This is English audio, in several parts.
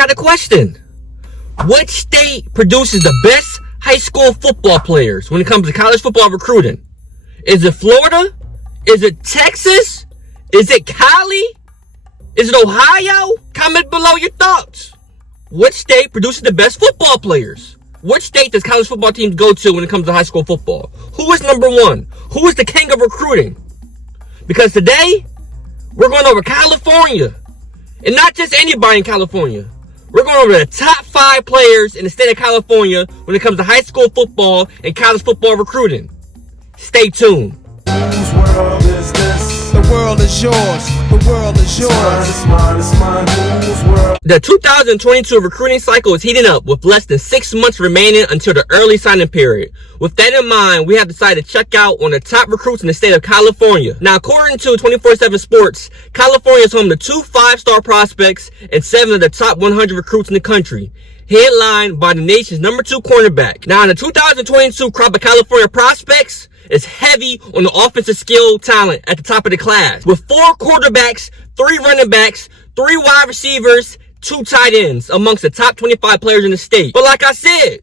got a question. What state produces the best high school football players when it comes to college football recruiting? Is it Florida? Is it Texas? Is it Cali? Is it Ohio? Comment below your thoughts. What state produces the best football players? What state does college football teams go to when it comes to high school football? Who is number one? Who is the king of recruiting? Because today, we're going over California. And not just anybody in California. We're going over the top 5 players in the state of California when it comes to high school football and college football recruiting. Stay tuned. Whose world is this? The world is yours. The world is yours. It's mine. Whose world? The 2022 recruiting cycle is heating up with less than 6 months remaining until the early signing period. With that in mind, we have decided to check out on the top recruits in the state of California. Now, according to 24/7 Sports, California is home to 2 5-star prospects and 7 of the top 100 recruits in the country, headlined by the nation's number 2 cornerback. Now, in the 2022 crop of California prospects, is heavy on the offensive skill talent at the top of the class, with 4 quarterbacks, 3 running backs, 3 wide receivers, 2 tight ends amongst the top 25 players in the state. But like I said,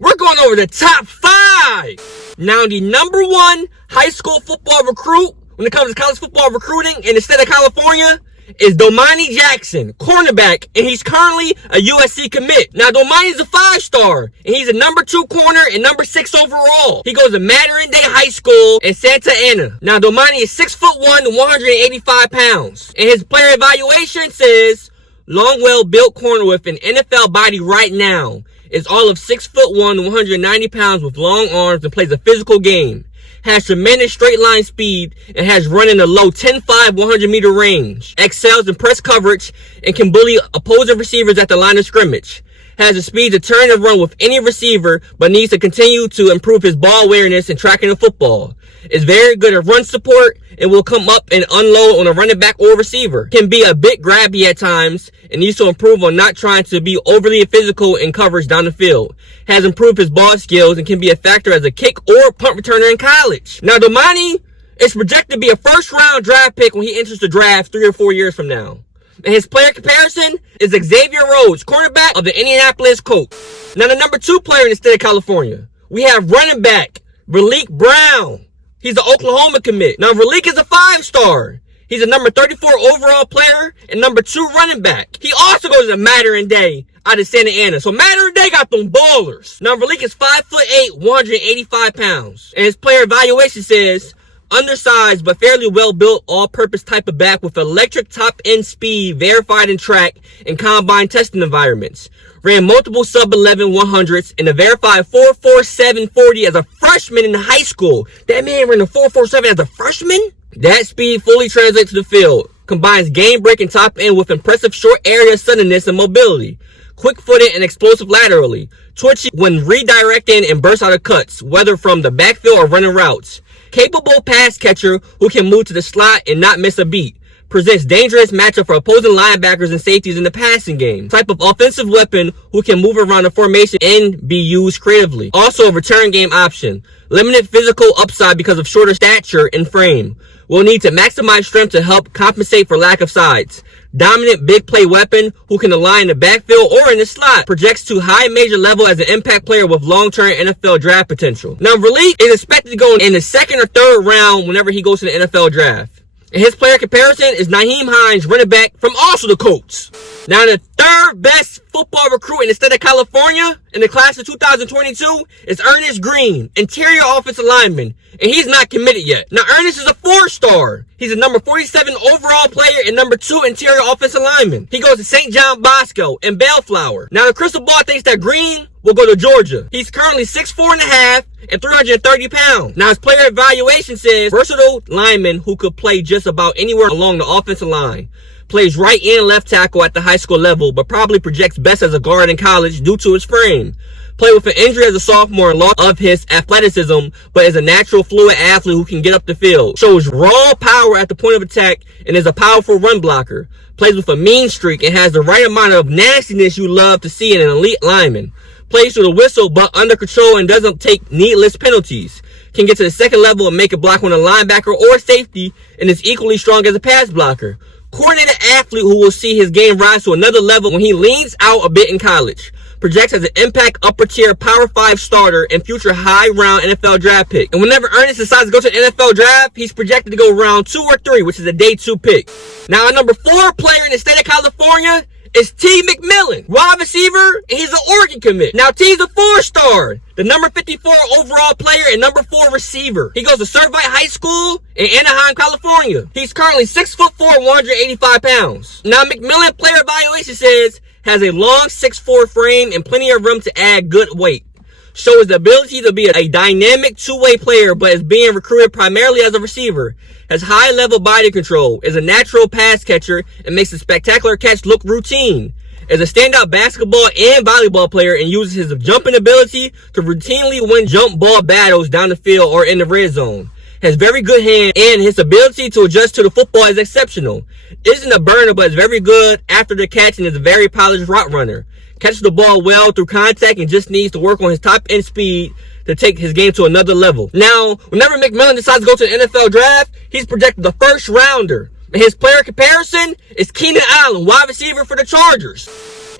we're going over the top 5. Now, the number 1 high school football recruit when it comes to college football recruiting in the state of California is Domani Jackson, cornerback, and he's currently a USC commit. Now, Domani is a 5-star, and he's a number 2 corner and number 6 overall. He goes to Mattern Day High School in Santa Ana. Now, Domani is 6'1", 185 pounds, and his player evaluation says long, well-built corner with an NFL body right now. Is all of 6'1", 190 pounds with long arms and plays a physical game. Has tremendous straight line speed and has run in the low 10-5 100-meter range. Excels in press coverage and can bully opposing receivers at the line of scrimmage. Has the speed to turn and run with any receiver, but needs to continue to improve his ball awareness and tracking the football. Is very good at run support and will come up and unload on a running back or receiver. Can be a bit grabby at times and needs to improve on not trying to be overly physical in coverage down the field. Has improved his ball skills and can be a factor as a kick or punt returner in college. Now, Domani is projected to be a first-round draft pick when he enters the draft 3 or 4 years from now. And his player comparison is Xavier Rhodes, cornerback of the Indianapolis Colts. Now, the number 2 player in the state of California, we have running back Malik Brown. He's an Oklahoma commit. Now, Malik is a 5-star. He's a number 34 overall player and number 2 running back. He also goes to Mattern Day out of Santa Ana. So Mattern Day got them ballers. Now, Malik is 5'8", 185 pounds. And his player evaluation says, undersized but fairly well-built all-purpose type of back with electric top-end speed verified in track and combine testing environments. Ran multiple sub-11 100s and a verified 4.47 40 as a freshman in high school. That man ran a 4.47 as a freshman? That speed fully translates to the field. Combines game-breaking top end with impressive short area suddenness and mobility. Quick-footed and explosive laterally. Twitchy when redirecting and bursts out of cuts, whether from the backfield or running routes. Capable pass catcher who can move to the slot and not miss a beat. Presents dangerous matchup for opposing linebackers and safeties in the passing game. Type of offensive weapon who can move around the formation and be used creatively. Also a return game option. Limited physical upside because of shorter stature and frame. Will need to maximize strength to help compensate for lack of size. Dominant big play weapon who can align in the backfield or in the slot. Projects to high major level as an impact player with long-term NFL draft potential. Now, Malik is expected to go in the 2nd or 3rd round whenever he goes to the NFL draft. And his player comparison is Nyheim Hines, running back from also the Colts. Now, the 3rd best football recruit in the state of California in the class of 2022 is Ernest Greene, interior offensive lineman, and he's not committed yet. Now, Ernest is a 4-star. He's a number 47 overall player and number 2 interior offensive lineman. He goes to St. John Bosco and Bellflower. Now, the crystal ball thinks that Greene will go to Georgia. He's currently 6'4.5" and 330 pounds. Now, his player evaluation says versatile lineman who could play just about anywhere along the offensive line. Plays right and left tackle at the high school level, but probably projects best as a guard in college due to his frame. Played with an injury as a sophomore and lost of his athleticism, but is a natural fluid athlete who can get up the field. Shows raw power at the point of attack and is a powerful run blocker. Plays with a mean streak and has the right amount of nastiness you love to see in an elite lineman. Plays through the whistle but under control and doesn't take needless penalties. Can get to the second level and make a block on a linebacker or safety and is equally strong as a pass blocker. Coordinated athlete who will see his game rise to another level when he leans out a bit in college. Projects as an impact upper tier Power 5 starter and future high round NFL draft pick. And whenever Ernest decides to go to the NFL draft, he's projected to go round 2 or 3, which is a day 2 pick. Now, our number 4 player in the state of California is T. McMillan, wide receiver, and he's an Oregon commit. Now, T's a 4-star, the number 54 overall player and number 4 receiver. He goes to Servite High School in Anaheim, California. He's currently 6'4", 185 pounds. Now, McMillan player evaluation says has a long 6'4" frame and plenty of room to add good weight. Shows the ability to be a dynamic two-way player, but is being recruited primarily as a receiver. Has high-level body control, is a natural pass catcher, and makes a spectacular catch look routine. Is a standout basketball and volleyball player and uses his jumping ability to routinely win jump ball battles down the field or in the red zone. Has very good hand, and his ability to adjust to the football is exceptional. Isn't a burner, but is very good after the catch and is a very polished route runner. Catches the ball well through contact and just needs to work on his top end speed to take his game to another level. Now, whenever McMillan decides to go to the NFL draft, he's projected the 1st rounder. And his player comparison is Keenan Allen, wide receiver for the Chargers.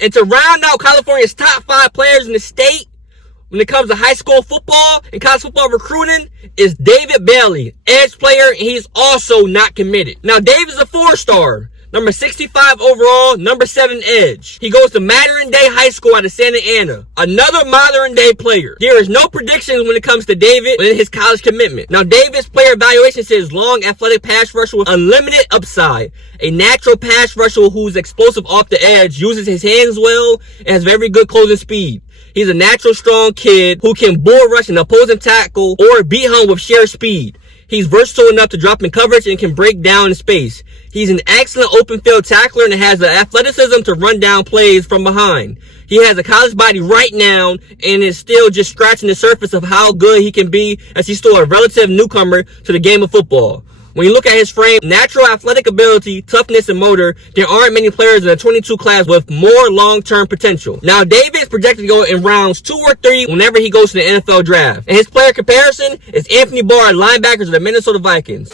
And to round out California's top 5 players in the state, when it comes to high school football and college football recruiting, is David Bailey, edge player, and he's also not committed. Now, Dave is a 4-star, number 65 overall, number 7 edge. He goes to Modern Day High School out of Santa Ana, another modern day player. There is no predictions when it comes to David within his college commitment. Now, David's player evaluation says long athletic pass rusher with unlimited upside, a natural pass rusher who's explosive off the edge, uses his hands well, and has very good closing speed. He's a natural strong kid who can bull rush an opposing tackle or beat him with sheer speed. He's versatile enough to drop in coverage and can break down in space. He's an excellent open field tackler and has the athleticism to run down plays from behind. He has a college body right now and is still just scratching the surface of how good he can be, as he's still a relative newcomer to the game of football. When you look at his frame, natural athletic ability, toughness, and motor, there aren't many players in the 22 class with more long-term potential. Now, David is projected to go in rounds 2 or 3 whenever he goes to the NFL draft. And his player comparison is Anthony Barr, linebackers of the Minnesota Vikings.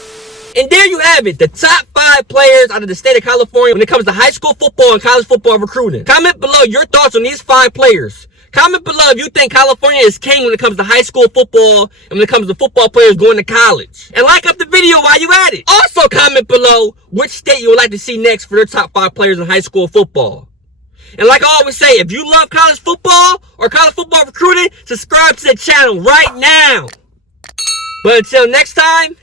And there you have it, the top 5 players out of the state of California when it comes to high school football and college football recruiting. Comment below your thoughts on these 5 players. Comment below if you think California is king when it comes to high school football and when it comes to football players going to college. And like up the video while you at it. Also comment below which state you would like to see next for their top 5 players in high school football. And like I always say, if you love college football or college football recruiting, subscribe to the channel right now. But until next time,